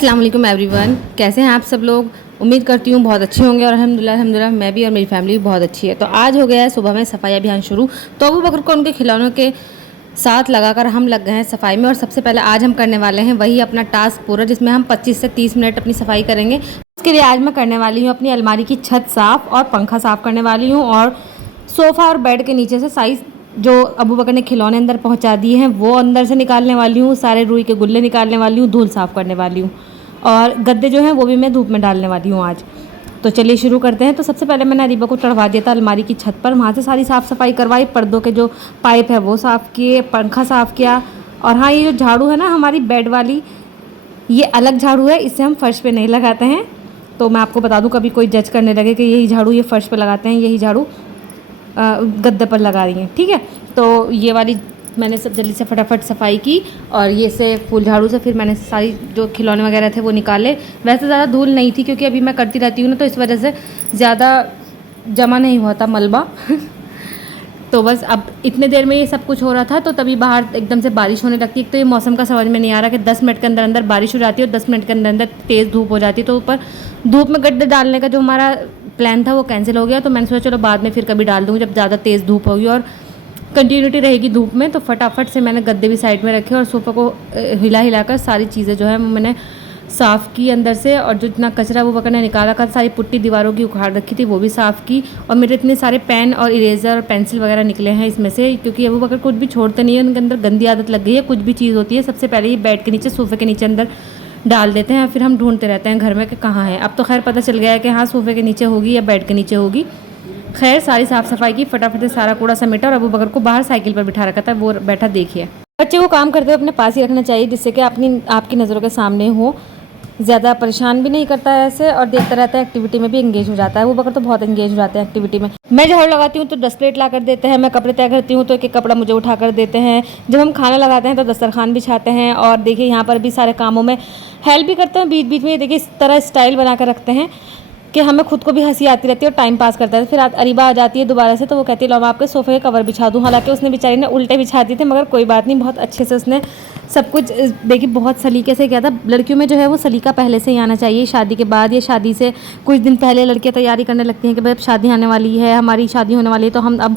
अस्सलाम वालेकुम एवरीवन, कैसे हैं आप सब लोग। उम्मीद करती हूँ बहुत अच्छे होंगे और अल्हम्दुलिल्लाह मैं भी और मेरी फैमिली भी बहुत अच्छी है। तो आज हो गया है सुबह में सफाई अभियान शुरू। तो अबू बकर को उनके खिलौनों के साथ लगाकर हम लग गए हैं सफाई में। और सबसे पहले आज हम करने वाले हैं वही अपना टास्क पूरा, जिसमें हम 25 से 30 मिनट अपनी सफाई करेंगे। उसके लिए आज मैं करने वाली हूँ अपनी अलमारी की छत साफ़ और पंखा साफ़ करने वाली हूँ, और सोफ़ा और बेड के नीचे से साइज़ जो अबू बकर ने खिलौने अंदर पहुंचा दिए हैं वो अंदर से निकालने वाली हूँ। सारे रुई के गुल्ले निकालने वाली हूँ, धूल साफ़ करने वाली हूँ, और गद्दे जो हैं वो भी मैं धूप में डालने वाली हूँ आज। तो चलिए शुरू करते हैं। तो सबसे पहले मैंने अरीबा को चढ़वा दिया था अलमारी की छत पर, वहाँ से सारी साफ़ सफाई करवाई, पर्दों के जो पाइप है वो साफ़ किए, पंखा साफ़ किया। और हाँ, ये जो झाड़ू है ना हमारी बेड वाली, ये अलग झाड़ू है, इससे हम फर्श पे नहीं लगाते हैं। तो मैं आपको बता दूं, कभी कोई जज करने लगे कि यही झाड़ू ये फर्श पे लगाते हैं, यही झाड़ू गद्दे पर लगा रही हैं, ठीक है। तो ये वाली मैंने सब जल्दी से फटाफट सफाई की, और ये से फूल झाड़ू से फिर मैंने सारी जो खिलौने वगैरह थे वो निकाले। वैसे ज़्यादा धूल नहीं थी क्योंकि अभी मैं करती रहती हूँ ना, तो इस वजह से ज़्यादा जमा नहीं हुआ था मलबा तो बस अब इतने देर में ये सब कुछ हो रहा था, तो तभी बाहर एकदम से बारिश होने लगती है। तो ये मौसम का समझ में नहीं आ रहा कि 10 मिनट के अंदर अंदर बारिश हो जाती है और 10 मिनट के अंदर अंदर तेज़ धूप हो जाती है। तो ऊपर धूप में गड्ढे डालने का जो हमारा प्लान था वो कैंसिल हो गया। तो मैंने सोचा चलो बाद में फिर कभी डाल दूँगी जब ज़्यादा तेज़ धूप होगी और कंटिन्यूटी रहेगी धूप में। तो फटाफट से मैंने गद्दे भी साइड में रखे और सोफ़ा को हिला हिलाकर सारी चीज़ें जो है मैंने साफ़ की अंदर से। और जो इतना कचरा वो बकर ने निकाला कर, सारी पुट्टी दीवारों की उखाड़ रखी थी वो भी साफ़ की। और मेरे इतने सारे पेन और इरेज़र और पेंसिल वगैरह निकले हैं इसमें से, क्योंकि अबू बकर कुछ भी छोड़ते नहीं है, उनके अंदर गंदी आदत लग गई है। कुछ भी चीज़ होती है सबसे पहले ये बेड के नीचे, सोफ़े के नीचे अंदर डाल देते हैं, फिर हम ढूंढते रहते हैं घर में कि कहाँ है। अब तो खैर पता चल गया है कि हाँ, सोफ़े के नीचे होगी या बेड के नीचे होगी। खैर सारी साफ़ सफाई की, फटाफट से सारा कूड़ा समेटा और अबू बकर को बाहर साइकिल पर बिठा रखा था, वो बैठा देखिए। बच्चे को काम करते हुए अपने पास ही रखना चाहिए, जिससे कि आपकी नज़रों के सामने हो, ज़्यादा परेशान भी नहीं करता है ऐसे, और देखता रहता है, एक्टिविटी में भी एंगेज हो जाता है। वो बकर तो बहुत एंगेज हो जाते हैं एक्टिविटी में। मैं झाड़ू लगाती हूँ तो डस्ट प्लेट ला कर देते हैं, मैं कपड़े तय करती हूँ तो एक एक कपड़ा मुझे उठा कर देते हैं, जब हम खाना लगाते हैं तो दस्तरखान बिछाते हैं। और देखिए यहाँ पर भी सारे कामों में हेल्प भी करते हैं बीच बीच में। देखिए इस तरह स्टाइल बना कर रखते हैं कि हमें खुद को भी हंसी आती रहती है और टाइम पास करता है। फिर अरीबा आ जाती है दोबारा से, तो वो कहती है लो मैं आपके सोफ़े के कवर बिछा दूँ। हालांकि उसने बेचारी ने उल्टे बिछा दिए थे, मगर कोई बात नहीं, बहुत अच्छे से उसने सब कुछ देखिए बहुत सलीके से किया था। लड़कियों में जो है वो सलीका पहले से ही आना चाहिए, शादी के बाद या शादी से कुछ दिन पहले लड़कियाँ तैयारी करने लगती हैं कि भाई अब शादी आने वाली है, हमारी शादी होने वाली है, तो हम अब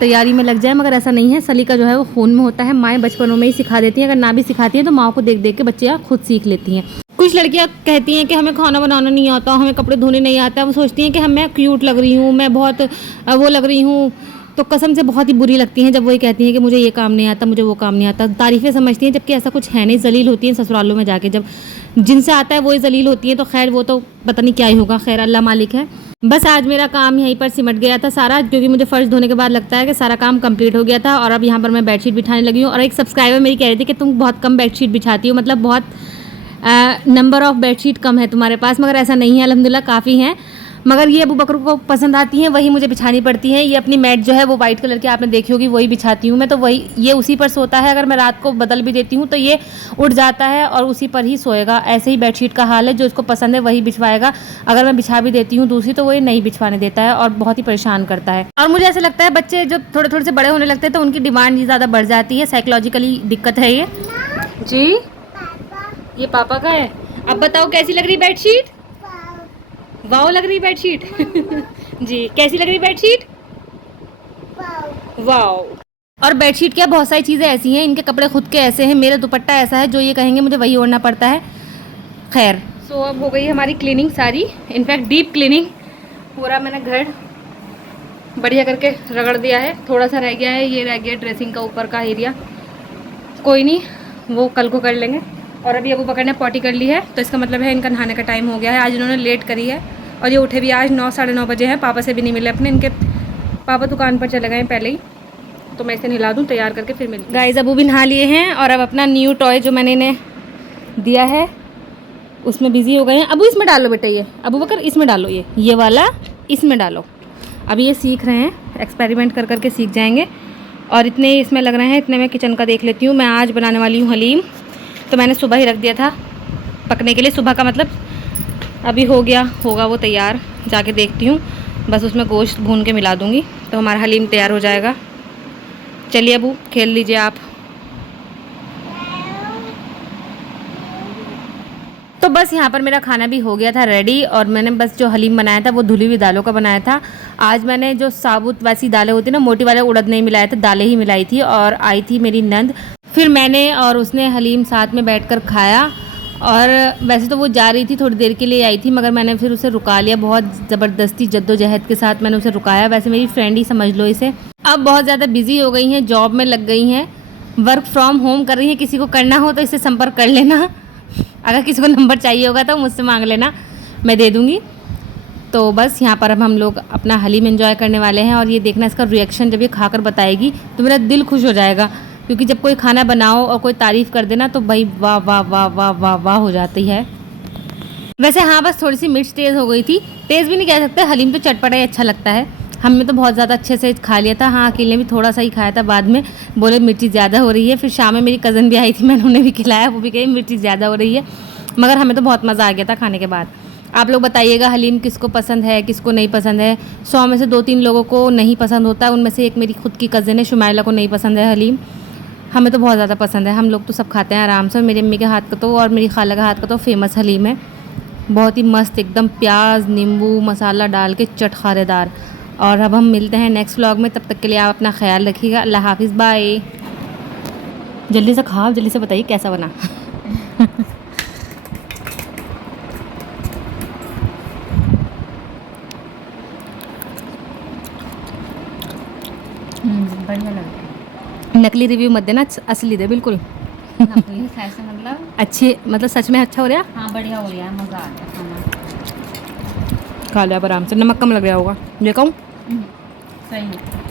तैयारी में लग जाए। मगर ऐसा नहीं है, सलीका जो है वो खून में होता है। माएँ बचपनों में ही सिखा देती हैं, अगर ना भी सिखाती हैं तो माँ को देख देख के बच्चियाँ खुद सीख लेती हैं। कुछ लड़कियां कहती हैं कि हमें खाना बनाना नहीं आता, हमें कपड़े धोने नहीं आता। वो सोचती हैं कि मैं क्यूट लग रही हूँ, मैं बहुत वो लग रही हूँ, तो कसम से बहुत ही बुरी लगती हैं जब वही कहती हैं कि मुझे ये काम नहीं आता, मुझे वो काम नहीं आता। तारीफ़ें समझती हैं, जबकि ऐसा कुछ है नहीं। जलील होती हैं ससुरालों में जाके, जब जिनसे आता है वही जलील होती हैं। तो खैर वो तो पता नहीं क्या ही होगा, खैर अल्लाह मालिक है। बस आज मेरा काम यहीं पर सिमट गया था सारा, क्योंकि मुझे फर्श धोने के बाद लगता है कि सारा काम कंप्लीट हो गया था। और अब यहाँ पर मैं बेडशीट बिछाने लगी हूँ। और एक सब्सक्राइबर मेरी कह रही थी कि तुम बहुत कम बेडशीट बिछाती हो, मतलब बहुत नंबर ऑफ़ बेडशीट कम है तुम्हारे पास। मगर ऐसा नहीं है, अल्हम्दुलिल्लाह काफ़ी हैं। मगर ये अबू बकर को पसंद आती हैं, वही मुझे बिछानी पड़ती हैं। ये अपनी मैट जो है वो वाइट कलर की आपने देखी होगी, वही बिछाती हूँ मैं। तो वही ये उसी पर सोता है। अगर मैं रात को बदल भी देती हूँ तो ये उठ जाता है और उसी पर ही सोएगा। ऐसे ही बेडशीट का हाल है, जो इसको पसंद है वही बिछवाएगा। अगर मैं बिछा भी देती हूँ दूसरी तो वो ये नहीं बिछवाने देता है और बहुत ही परेशान करता है। और मुझे ऐसा लगता है बच्चे जब थोड़े थोड़े से बड़े होने लगते हैं तो उनकी डिमांड ज़्यादा बढ़ जाती है। साइकोलॉजिकली दिक्कत है ये जी। ये पापा का है। अब बताओ कैसी लग रही बेडशीट? वाओ लग रही बेडशीट जी, कैसी लग रही बेडशीट? वाओ। और बेडशीट क्या, बहुत सारी चीज़ें ऐसी हैं, इनके कपड़े खुद के ऐसे हैं, मेरा दुपट्टा ऐसा है, जो ये कहेंगे मुझे वही ओढ़ना पड़ता है। खैर सो अब हो गई हमारी क्लीनिंग सारी, इनफैक्ट डीप क्लीनिंग। पूरा मैंने घर बढ़िया करके रगड़ दिया है। थोड़ा सा रह गया है, ये रह गया ड्रेसिंग का ऊपर का एरिया, कोई नहीं वो कल को कर लेंगे। और अभी अबू बकर ने पॉटी कर ली है, तो इसका मतलब है इनका नहाने का टाइम हो गया है। आज इन्होंने लेट करी है और ये उठे भी आज 9 साढ़े 9 बजे हैं। पापा से भी नहीं मिले अपने, इनके पापा दुकान पर चले गए पहले ही। तो मैं इसे नहला दूँ तैयार करके फिर मिलती हूँ। गाइस अबू भी नहा लिए हैं और अब अपना न्यू टॉय जो मैंने इन्हें दिया है उसमें बिज़ी हो गए हैं। अबू इसमें डालो बेटा, ये अबू बकर इसमें डालो, ये वाला इसमें डालो। अभी ये सीख रहे हैं, एक्सपेरिमेंट कर करके सीख जाएंगे। और इतने इसमें लग रहे हैं, इतने में किचन का देख लेती हूँ। मैं आज बनाने वाली हूँ हलीम, तो मैंने सुबह ही रख दिया था पकने के लिए। सुबह का मतलब अभी हो गया होगा वो तैयार, जाके देखती हूँ। बस उसमें गोश्त भून के मिला दूँगी तो हमारा हलीम तैयार हो जाएगा। चलिए अबू खेल लीजिए आप। तो तो बस यहाँ पर मेरा खाना भी हो गया था रेडी, और मैंने बस जो हलीम बनाया था वो धुली हुई दालों का बनाया था। आज मैंने जो साबुत वैसी दालें होती ना, मोटी वाले उड़द नहीं मिलाया था, दालें ही मिलाई थी। और आई थी मेरी नंद, फिर मैंने और उसने हलीम साथ में बैठकर खाया। और वैसे तो वो जा रही थी, थोड़ी देर के लिए आई थी, मगर मैंने फिर उसे रुका लिया, बहुत ज़बरदस्ती जद्दोजहद के साथ मैंने उसे रुकाया। वैसे मेरी फ्रेंड ही समझ लो इसे। अब बहुत ज़्यादा बिजी हो गई हैं, जॉब में लग गई हैं, वर्क फ्रॉम होम कर रही हैं। किसी को करना हो तो इससे संपर्क कर लेना, अगर किसी को नंबर चाहिए होगा तो मुझसे मांग लेना, मैं दे दूँगी। तो बस यहाँ पर अब हम लोग अपना हलीम एंजॉय करने वाले हैं, और ये देखना इसका रिएक्शन जब ये खाकर बताएगी तो मेरा दिल खुश हो जाएगा, क्योंकि जब कोई खाना बनाओ और कोई तारीफ़ कर देना तो भाई वाह वाह वाह वाह वाह वाह हो जाती है। वैसे हाँ, बस थोड़ी सी मिर्च तेज़ हो गई थी, तेज़ भी नहीं कह सकते, हलीम तो चटपटा ही अच्छा लगता है। हमने तो बहुत ज़्यादा अच्छे से खा लिया था। हाँ, अकेले भी थोड़ा सा ही खाया था, बाद में बोले मिर्ची ज़्यादा हो रही है। फिर शाम में मेरी कज़न भी आई थी, मैंने उन्हें भी खिलाया, वो भी कही मिर्ची ज़्यादा हो रही है, मगर हमें तो बहुत मज़ा आ गया था खाने के बाद। आप लोग बताइएगा हलीम किसको पसंद है, किसको नहीं पसंद है। 100 में से 2-3 लोगों को नहीं पसंद होता है, उनमें से एक मेरी खुद की कज़न है शुमाइला को नहीं पसंद है हलीम। हमें तो बहुत ज़्यादा पसंद है, हम लोग तो सब खाते हैं आराम से। मेरी अम्मी के हाथ का तो और मेरी खाला के हाथ का तो फेमस हलीम है, बहुत ही मस्त, एकदम प्याज नींबू मसाला डाल के चटखारेदार। और अब हम मिलते हैं नेक्स्ट व्लॉग में, तब तक के लिए आप अपना ख्याल रखिएगा। अल्लाह हाफिज़, बाय। जल्दी से खाओ, जल्दी से बताइए कैसा बना। बढ़िया लगा। नकली रिव्यू मत देना, असली दे बिल्कुल। नकली कैसे मतलब? अच्छी, मतलब सच में अच्छा हो रहा। हाँ बढ़िया हो रहा है, मज़ा आ गया खाना। खा लिया आराम से, नमक कम लग रहा होगा, देखा हूँ। सही है।